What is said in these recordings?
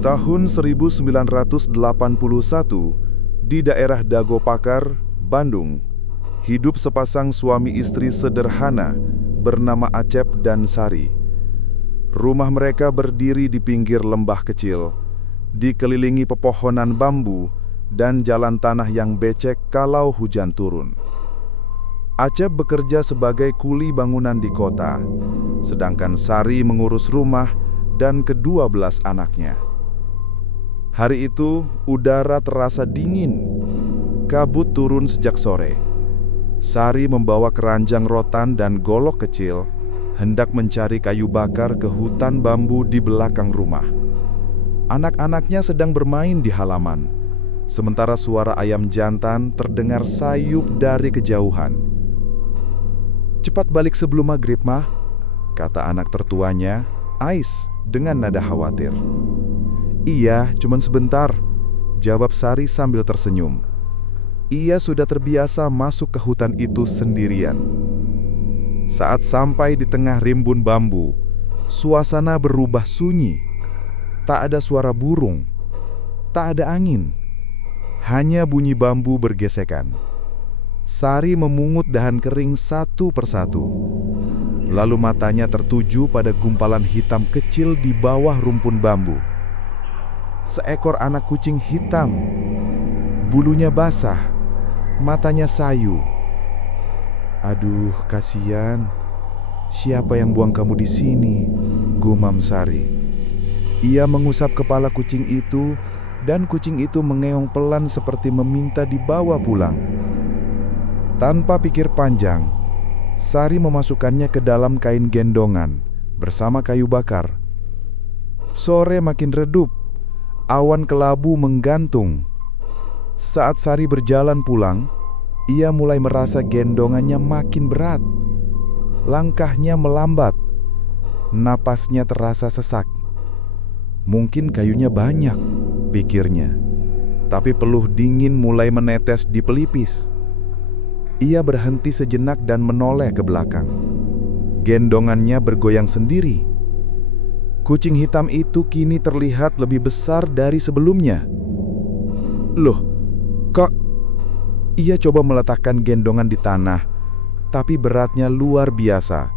Tahun 1981, di daerah Dago Pakar, Bandung, hidup sepasang suami istri sederhana bernama Acep dan Sari. Rumah mereka berdiri di pinggir lembah kecil, dikelilingi pepohonan bambu dan jalan tanah yang becek kalau hujan turun. Acep bekerja sebagai kuli bangunan di kota, sedangkan Sari mengurus rumah dan ke-12 anaknya. Hari itu, udara terasa dingin. Kabut turun sejak sore. Sari membawa keranjang rotan dan golok kecil, hendak mencari kayu bakar ke hutan bambu di belakang rumah. Anak-anaknya sedang bermain di halaman, sementara suara ayam jantan terdengar sayup dari kejauhan. "Cepat balik sebelum maghrib, Mah," kata anak tertuanya, Ais, dengan nada khawatir. "Iya, cuman sebentar," jawab Sari sambil tersenyum. Ia sudah terbiasa masuk ke hutan itu sendirian. Saat sampai di tengah rimbun bambu, suasana berubah sunyi. Tak ada suara burung, tak ada angin, hanya bunyi bambu bergesekan. Sari memungut dahan kering satu persatu. Lalu matanya tertuju pada gumpalan hitam kecil di bawah rumpun bambu. Seekor anak kucing hitam, bulunya basah, matanya sayu. "Aduh, kasihan. Siapa yang buang kamu di sini?" gumam Sari. Ia mengusap kepala kucing itu, dan kucing itu mengeong pelan seperti meminta dibawa pulang. Tanpa pikir panjang, Sari memasukkannya ke dalam kain gendongan bersama kayu bakar. Sore makin redup. Awan kelabu menggantung. Saat Sari berjalan pulang, ia mulai merasa gendongannya makin berat. Langkahnya melambat. Napasnya terasa sesak. Mungkin kayunya banyak, pikirnya. Tapi peluh dingin mulai menetes di pelipis. Ia berhenti sejenak dan menoleh ke belakang. Gendongannya bergoyang sendiri. Kucing hitam itu kini terlihat lebih besar dari sebelumnya. Loh, kok? Ia coba meletakkan gendongan di tanah, tapi beratnya luar biasa.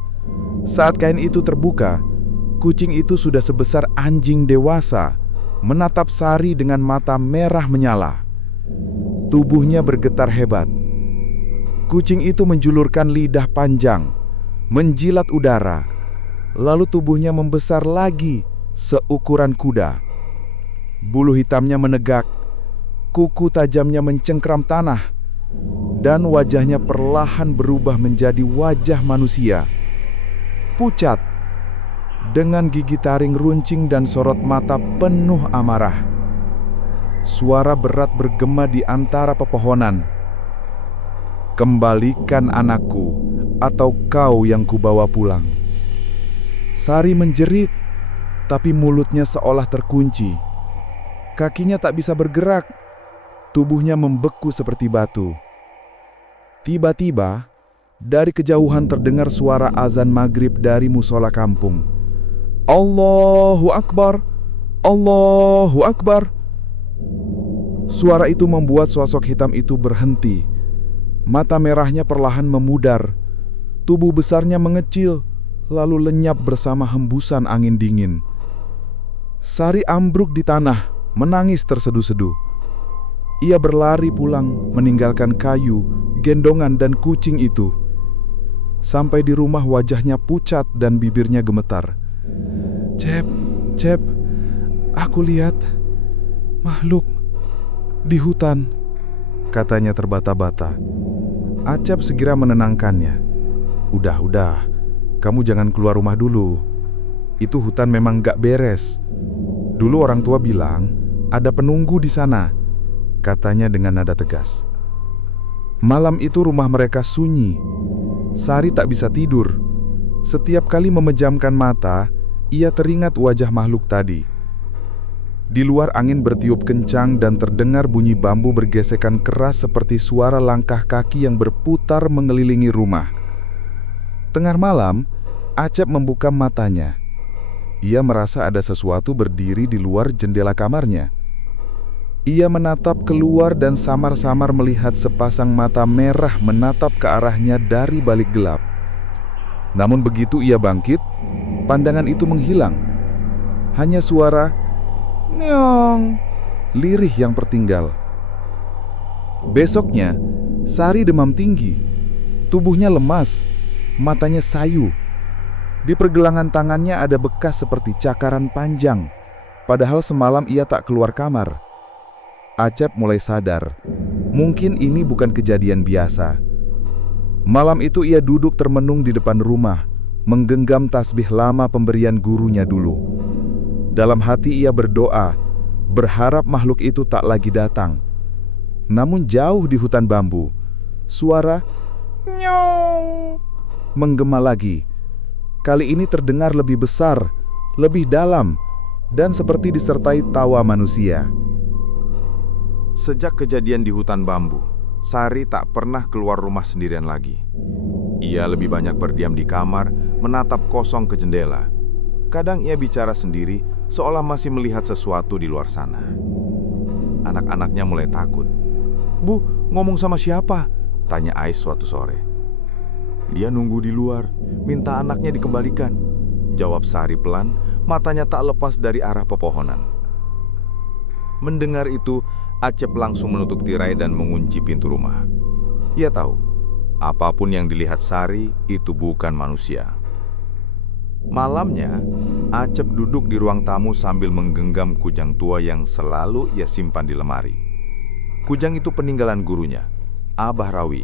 Saat kain itu terbuka, kucing itu sudah sebesar anjing dewasa, menatap Sari dengan mata merah menyala. Tubuhnya bergetar hebat. Kucing itu menjulurkan lidah panjang, menjilat udara. Lalu tubuhnya membesar lagi, seukuran kuda. Bulu hitamnya menegak, kuku tajamnya mencengkram tanah, dan wajahnya perlahan berubah menjadi wajah manusia. Pucat, dengan gigi taring runcing dan sorot mata penuh amarah. Suara berat bergema di antara pepohonan. "Kembalikan anakku, atau kau yang kubawa pulang." Sari menjerit, tapi mulutnya seolah terkunci. Kakinya tak bisa bergerak, tubuhnya membeku seperti batu. Tiba-tiba, dari kejauhan terdengar suara azan maghrib dari musola kampung. "Allahu Akbar! Allahu Akbar!" Suara itu membuat sosok hitam itu berhenti. Mata merahnya perlahan memudar, tubuh besarnya mengecil, lalu lenyap bersama hembusan angin dingin. Sari ambruk di tanah, menangis terseduh-seduh. Ia berlari pulang, meninggalkan kayu, gendongan, dan kucing itu. Sampai di rumah wajahnya pucat dan bibirnya gemetar. Cep, aku lihat makhluk di hutan," katanya terbata-bata. Acep segera menenangkannya. Udah, kamu jangan keluar rumah dulu. Itu hutan memang gak beres. Dulu orang tua bilang ada penunggu di sana," katanya dengan nada tegas. Malam itu rumah mereka sunyi. Sari tak bisa tidur. Setiap kali memejamkan mata, ia teringat wajah makhluk tadi. Di luar angin bertiup kencang dan terdengar bunyi bambu bergesekan keras seperti suara langkah kaki yang berputar mengelilingi rumah. Tengah malam, Acep membuka matanya. Ia merasa ada sesuatu berdiri di luar jendela kamarnya. Ia menatap keluar dan samar-samar melihat sepasang mata merah menatap ke arahnya dari balik gelap. Namun begitu ia bangkit, pandangan itu menghilang. Hanya suara "Nyong" lirih yang tertinggal. Besoknya, Sari demam tinggi. Tubuhnya lemas, matanya sayu. Di pergelangan tangannya ada bekas seperti cakaran panjang, padahal semalam ia tak keluar kamar. Acep mulai sadar, mungkin ini bukan kejadian biasa. Malam itu ia duduk termenung di depan rumah, menggenggam tasbih lama pemberian gurunya dulu. Dalam hati ia berdoa, berharap makhluk itu tak lagi datang. Namun jauh di hutan bambu, suara "Nyong" menggema lagi. Kali ini terdengar lebih besar, lebih dalam, dan seperti disertai tawa manusia. Sejak kejadian di hutan bambu, Sari tak pernah keluar rumah sendirian lagi. Ia lebih banyak berdiam di kamar, menatap kosong ke jendela. Kadang ia bicara sendiri, seolah masih melihat sesuatu di luar sana. Anak-anaknya mulai takut. "Bu, ngomong sama siapa?" tanya Ais suatu sore. "Dia nunggu di luar, minta anaknya dikembalikan," jawab Sari pelan, matanya tak lepas dari arah pepohonan. Mendengar itu, Acep langsung menutup tirai dan mengunci pintu rumah. Ia tahu, apapun yang dilihat Sari itu bukan manusia. Malamnya, Acep duduk di ruang tamu sambil menggenggam kujang tua yang selalu ia simpan di lemari. Kujang itu peninggalan gurunya, Abah Rawi,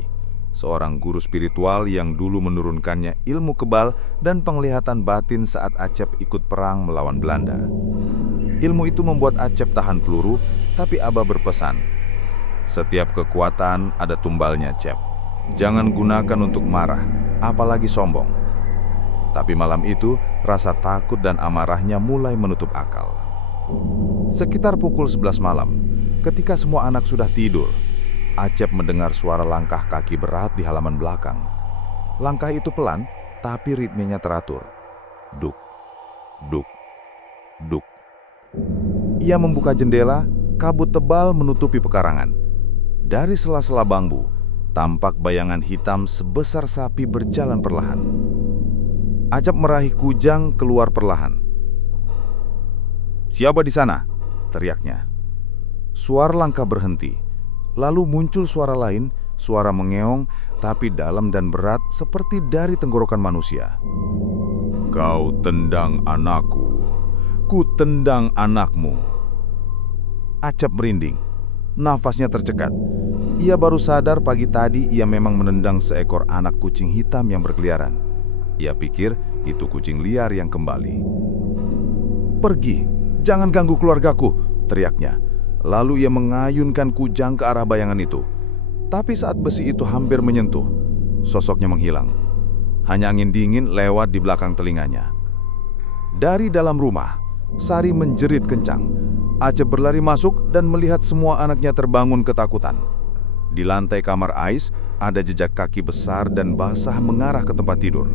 seorang guru spiritual yang dulu menurunkannya ilmu kebal dan penglihatan batin saat Acep ikut perang melawan Belanda. Ilmu itu membuat Acep tahan peluru, tapi Abah berpesan, "Setiap kekuatan ada tumbalnya, Cep. Jangan gunakan untuk marah, apalagi sombong." Tapi malam itu, rasa takut dan amarahnya mulai menutup akal. Sekitar pukul 11 malam, ketika semua anak sudah tidur, Acep mendengar suara langkah kaki berat di halaman belakang. Langkah itu pelan, tapi ritmenya teratur. Duk, duk, duk. Ia membuka jendela, kabut tebal menutupi pekarangan. Dari sela-sela bambu, tampak bayangan hitam sebesar sapi berjalan perlahan. Acep meraih kujang keluar perlahan. "Siapa di sana?" teriaknya. Suara langkah berhenti. Lalu muncul suara lain, suara mengeong tapi dalam dan berat seperti dari tenggorokan manusia. "Kau tendang anakku, ku tendang anakmu." Acep merinding, nafasnya tercekat. Ia baru sadar pagi tadi ia memang menendang seekor anak kucing hitam yang berkeliaran. Ia pikir itu kucing liar yang kembali. "Pergi, jangan ganggu keluargaku," teriaknya. Lalu ia mengayunkan kujang ke arah bayangan itu. Tapi saat besi itu hampir menyentuh, sosoknya menghilang. Hanya angin dingin lewat di belakang telinganya. Dari dalam rumah, Sari menjerit kencang. Acep berlari masuk dan melihat semua anaknya terbangun ketakutan. Di lantai kamar Ais ada jejak kaki besar dan basah mengarah ke tempat tidur.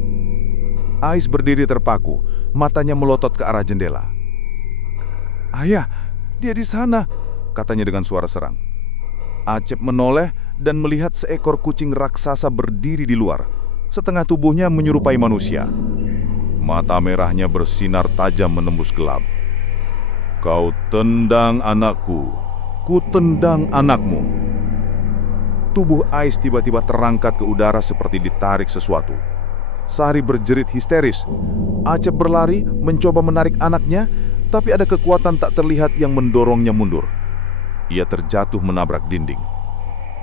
Ais berdiri terpaku, matanya melotot ke arah jendela. "Ayah, dia di sana," katanya dengan suara serang. Acep menoleh dan melihat seekor kucing raksasa berdiri di luar. Setengah tubuhnya menyerupai manusia. Mata merahnya bersinar tajam menembus gelap. "Kau tendang anakku, ku tendang anakmu." Tubuh Ais tiba-tiba terangkat ke udara seperti ditarik sesuatu. Sari berjerit histeris. Acep berlari, mencoba menarik anaknya, tapi ada kekuatan tak terlihat yang mendorongnya mundur. Ia terjatuh menabrak dinding.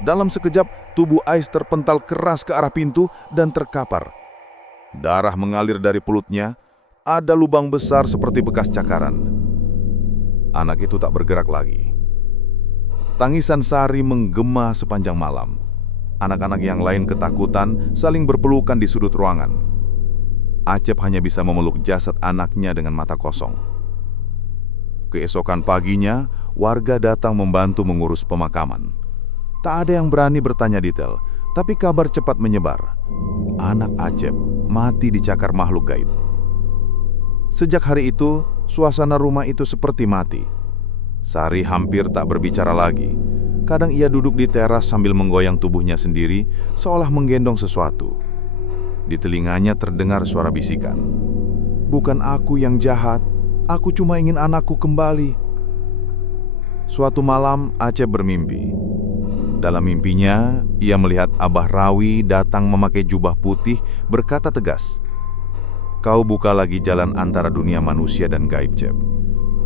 Dalam sekejap, tubuh Ais terpental keras ke arah pintu dan terkapar. Darah mengalir dari perutnya, ada lubang besar seperti bekas cakaran. Anak itu tak bergerak lagi. Tangisan Sari menggema sepanjang malam. Anak-anak yang lain ketakutan saling berpelukan di sudut ruangan. Acep hanya bisa memeluk jasad anaknya dengan mata kosong. Keesokan paginya, warga datang membantu mengurus pemakaman. Tak ada yang berani bertanya detail, tapi kabar cepat menyebar. Anak Acep mati dicakar makhluk gaib. Sejak hari itu, suasana rumah itu seperti mati. Sari hampir tak berbicara lagi. Kadang ia duduk di teras sambil menggoyang tubuhnya sendiri, seolah menggendong sesuatu. Di telinganya terdengar suara bisikan. "Bukan aku yang jahat, aku cuma ingin anakku kembali." Suatu malam, Acep bermimpi. Dalam mimpinya, ia melihat Abah Rawi datang memakai jubah putih, berkata tegas, "Kau buka lagi jalan antara dunia manusia dan gaib, Cep.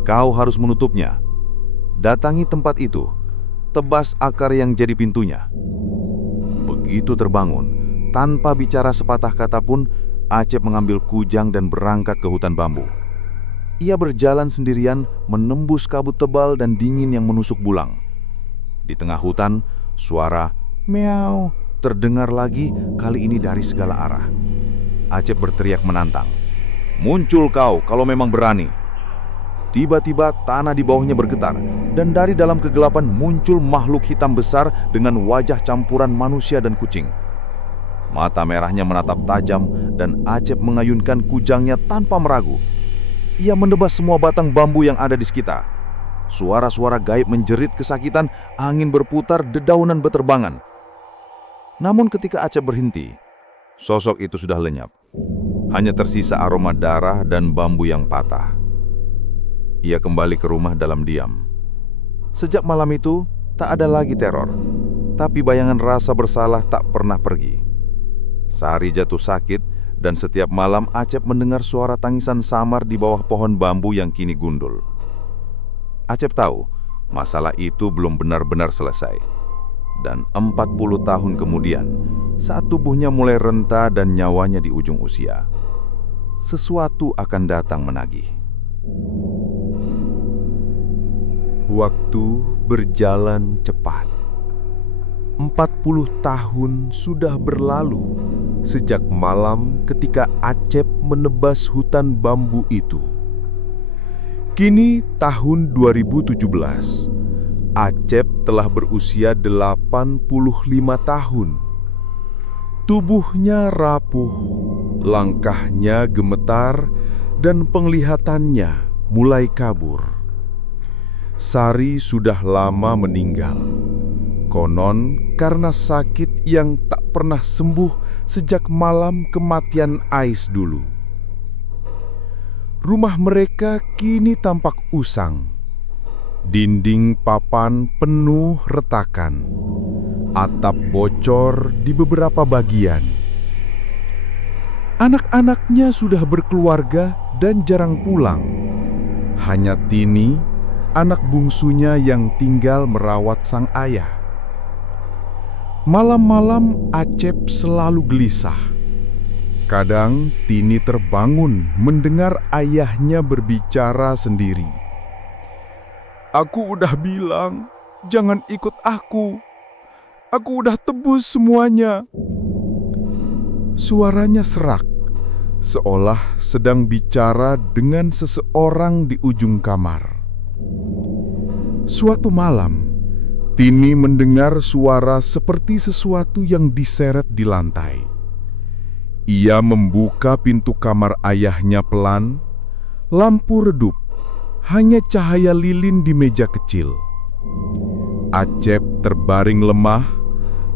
Kau harus menutupnya. Datangi tempat itu, tebas akar yang jadi pintunya." Begitu terbangun, tanpa bicara sepatah kata pun, Acep mengambil kujang dan berangkat ke hutan bambu. Ia berjalan sendirian, menembus kabut tebal dan dingin yang menusuk bulang. Di tengah hutan, suara meow terdengar lagi, kali ini dari segala arah. Acep berteriak menantang, "Muncul kau kalau memang berani." Tiba-tiba tanah di bawahnya bergetar, dan dari dalam kegelapan muncul makhluk hitam besar dengan wajah campuran manusia dan kucing. Mata merahnya menatap tajam, dan Acep mengayunkan kujangnya tanpa meragu. Ia menebas semua batang bambu yang ada di sekitar. Suara-suara gaib menjerit kesakitan, angin berputar, dedaunan berterbangan. Namun ketika Acep berhenti, sosok itu sudah lenyap. Hanya tersisa aroma darah dan bambu yang patah. Ia kembali ke rumah dalam diam. Sejak malam itu, tak ada lagi teror. Tapi bayangan rasa bersalah tak pernah pergi. Sari jatuh sakit, dan setiap malam Acep mendengar suara tangisan samar di bawah pohon bambu yang kini gundul. Acep tahu, masalah itu belum benar-benar selesai. Dan 40 tahun kemudian, saat tubuhnya mulai renta dan nyawanya di ujung usia, sesuatu akan datang menagih. Waktu berjalan cepat. 40 tahun sudah berlalu sejak malam ketika Acep menebas hutan bambu itu. Kini tahun 2017, Acep telah berusia 85 tahun. Tubuhnya rapuh, langkahnya gemetar, dan penglihatannya mulai kabur. Sari sudah lama meninggal. Konon karena sakit yang tak pernah sembuh sejak malam kematian Ais dulu. Rumah mereka kini tampak usang. Dinding papan penuh retakan. Atap bocor di beberapa bagian. Anak-anaknya sudah berkeluarga dan jarang pulang. Hanya Tini, anak bungsunya yang tinggal merawat sang ayah. Malam-malam Acep selalu gelisah. Kadang Tini terbangun mendengar ayahnya berbicara sendiri. "Aku udah bilang, jangan ikut aku. Aku udah tebus semuanya." Suaranya serak, seolah sedang bicara dengan seseorang di ujung kamar. Suatu malam, Tini mendengar suara seperti sesuatu yang diseret di lantai. Ia membuka pintu kamar ayahnya pelan. Lampu redup, hanya cahaya lilin di meja kecil. Acep terbaring lemah,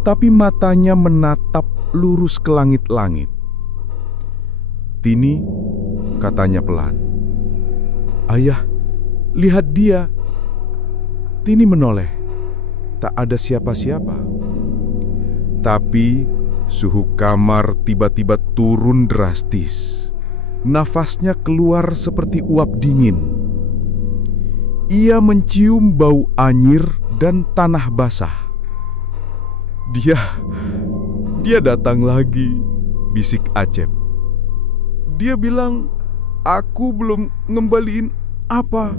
tapi matanya menatap lurus ke langit-langit. "Tini," katanya pelan. "Ayah, lihat dia." Tini menoleh. Tak ada siapa-siapa. Tapi suhu kamar tiba-tiba turun drastis. Nafasnya keluar seperti uap dingin. Ia mencium bau anyir dan tanah basah. Dia datang lagi," bisik Acep. "Dia bilang, aku belum ngembaliin apa."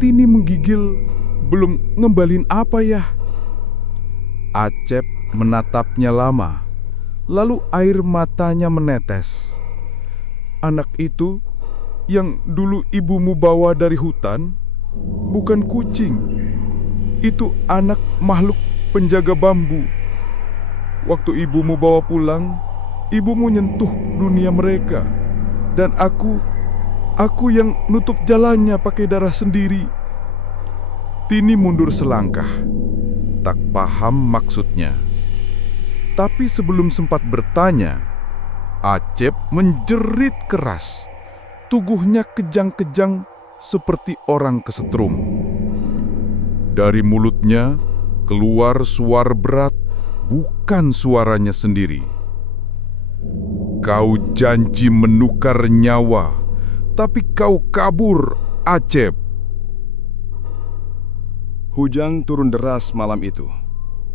Tini menggigil, "Belum ngembaliin apa ya?" Acep menatapnya lama, lalu air matanya menetes. "Anak itu yang dulu ibumu bawa dari hutan, bukan kucing. Itu anak makhluk penjaga bambu. Waktu ibumu bawa pulang, ibumu nyentuh dunia mereka. Dan aku yang nutup jalannya pakai darah sendiri. Tini mundur selangkah, tak paham maksudnya. Tapi sebelum sempat bertanya, Acep menjerit keras. Tubuhnya kejang-kejang seperti orang kesetrum. Dari mulutnya keluar suara berat, bukan suaranya sendiri. Kau janji menukar nyawa, tapi kau kabur, Acep. Hujan turun deras malam itu.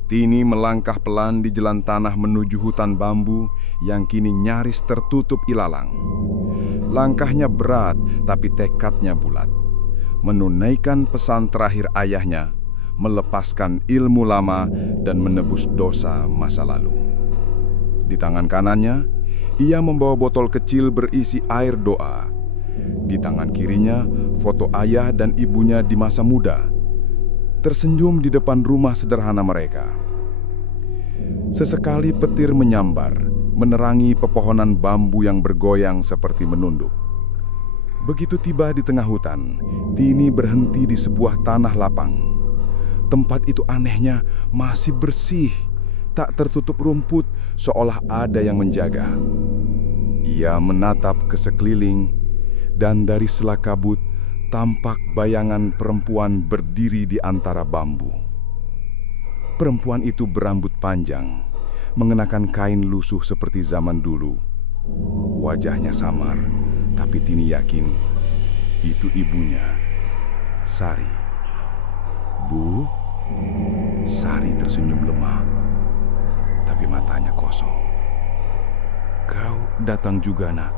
Tini melangkah pelan di jalan tanah menuju hutan bambu yang kini nyaris tertutup ilalang. Langkahnya berat, tapi tekadnya bulat. Menunaikan pesan terakhir ayahnya, melepaskan ilmu lama dan menebus dosa masa lalu. Di tangan kanannya, ia membawa botol kecil berisi air doa. Di tangan kirinya, foto ayah dan ibunya di masa muda, tersenyum di depan rumah sederhana mereka. Sesekali petir menyambar, menerangi pepohonan bambu yang bergoyang seperti menunduk. Begitu tiba di tengah hutan, Tini berhenti di sebuah tanah lapang. Tempat itu anehnya masih bersih, tak tertutup rumput, seolah ada yang menjaga. Ia menatap ke sekeliling, dan dari sela kabut tampak bayangan perempuan berdiri di antara bambu. Perempuan itu berambut panjang, mengenakan kain lusuh seperti zaman dulu. Wajahnya samar, tapi Tini yakin itu ibunya, Sari. "Bu?" Sari tersenyum lemah, tapi matanya kosong. "Kau datang juga, Nak?"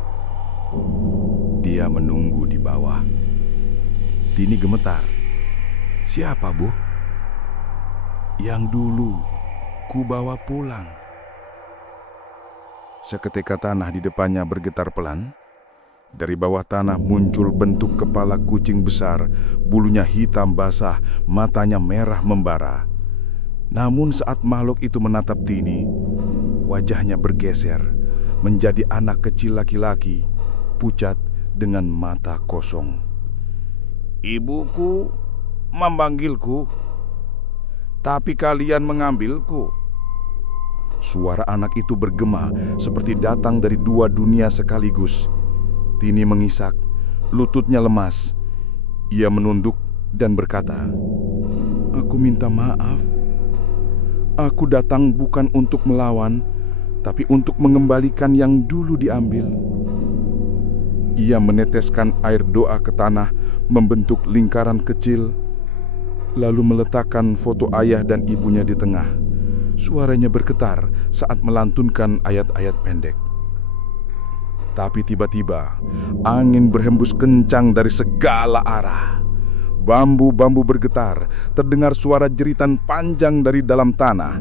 Dia menunggu di bawah. Tini gemetar. "Siapa, Bu?" "Yang dulu ku bawa pulang." Seketika tanah di depannya bergetar pelan. Dari bawah tanah muncul bentuk kepala kucing besar, bulunya hitam basah, matanya merah membara. Namun saat makhluk itu menatap Tini, wajahnya bergeser menjadi anak kecil laki-laki, pucat dengan mata kosong. "Ibuku memanggilku, tapi kalian mengambilku." Suara anak itu bergema seperti datang dari dua dunia sekaligus. Tini mengisak, lututnya lemas. Ia menunduk dan berkata, "Aku minta maaf. Aku datang bukan untuk melawan, tapi untuk mengembalikan yang dulu diambil." Ia meneteskan air doa ke tanah, membentuk lingkaran kecil, lalu meletakkan foto ayah dan ibunya di tengah. Suaranya bergetar saat melantunkan ayat-ayat pendek. Tapi tiba-tiba, angin berhembus kencang dari segala arah. Bambu-bambu bergetar, terdengar suara jeritan panjang dari dalam tanah.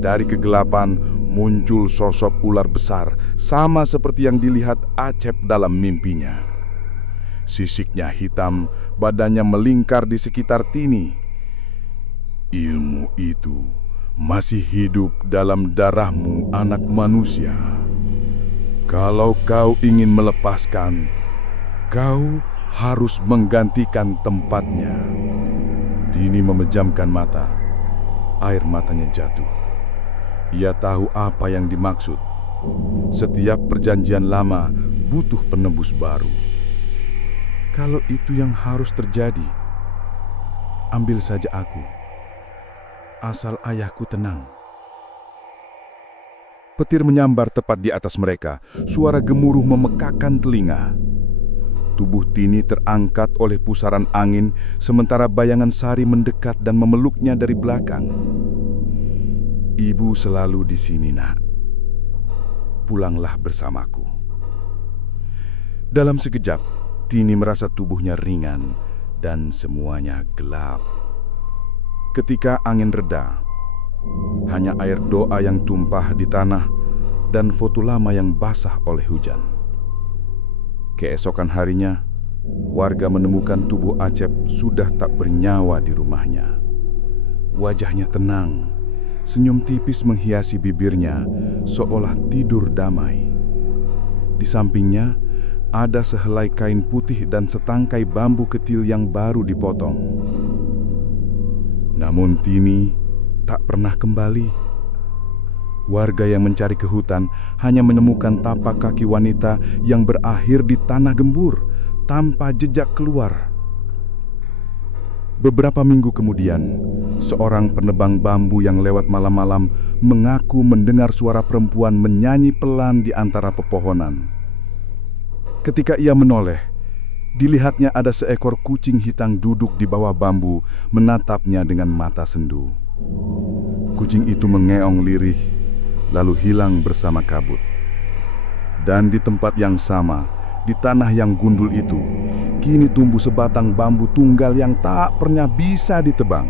Dari kegelapan muncul sosok ular besar, sama seperti yang dilihat Acep dalam mimpinya. Sisiknya hitam, badannya melingkar di sekitar Tini. "Ilmu itu masih hidup dalam darahmu, anak manusia. Kalau kau ingin melepaskan, kau harus menggantikan tempatnya." Tini memejamkan mata. Air matanya jatuh. Ia tahu apa yang dimaksud. Setiap perjanjian lama butuh penebus baru. Kalau itu yang harus terjadi, ambil saja aku. Asal ayahku tenang. Petir menyambar tepat di atas mereka. Suara gemuruh memekakkan telinga. Tubuh Tini terangkat oleh pusaran angin, sementara bayangan Sari mendekat dan memeluknya dari belakang. "Ibu selalu di sini, Nak. Pulanglah bersamaku." Dalam sekejap, Tini merasa tubuhnya ringan dan semuanya gelap. Ketika angin reda, hanya air doa yang tumpah di tanah dan foto lama yang basah oleh hujan. Keesokan harinya, warga menemukan tubuh Acep sudah tak bernyawa di rumahnya. Wajahnya tenang, senyum tipis menghiasi bibirnya seolah tidur damai. Di sampingnya ada sehelai kain putih dan setangkai bambu kecil yang baru dipotong. Namun Tini tak pernah kembali. Warga yang mencari ke hutan hanya menemukan tapak kaki wanita yang berakhir di tanah gembur tanpa jejak keluar. Beberapa minggu kemudian, seorang penebang bambu yang lewat malam-malam mengaku mendengar suara perempuan menyanyi pelan di antara pepohonan. Ketika ia menoleh, dilihatnya ada seekor kucing hitam duduk di bawah bambu menatapnya dengan mata sendu. Kucing itu mengeong lirih, lalu hilang bersama kabut. Dan di tempat yang sama, di tanah yang gundul itu, kini tumbuh sebatang bambu tunggal yang tak pernah bisa ditebang.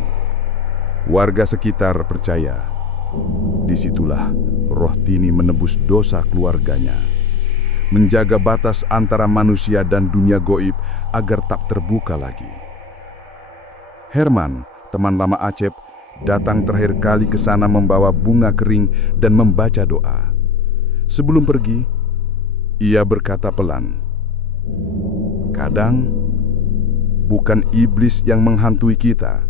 Warga sekitar percaya, disitulah roh Tini menebus dosa keluarganya, menjaga batas antara manusia dan dunia goib agar tak terbuka lagi. Herman, teman lama Acep, datang terakhir kali ke sana membawa bunga kering dan membaca doa. Sebelum pergi, ia berkata pelan, "Kadang bukan iblis yang menghantui kita,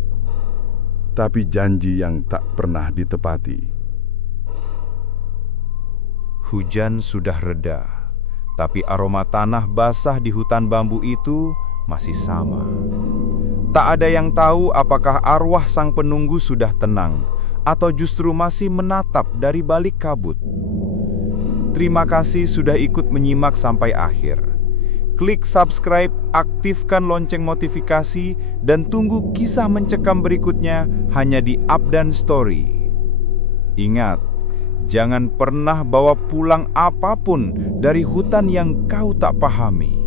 tapi janji yang tak pernah ditepati." Hujan sudah reda, tapi aroma tanah basah di hutan bambu itu masih sama. Tak ada yang tahu apakah arwah sang penunggu sudah tenang atau justru masih menatap dari balik kabut. Terima kasih sudah ikut menyimak sampai akhir. Klik subscribe, aktifkan lonceng notifikasi, dan tunggu kisah mencekam berikutnya hanya di Updane Story. Ingat, jangan pernah bawa pulang apapun dari hutan yang kau tak pahami.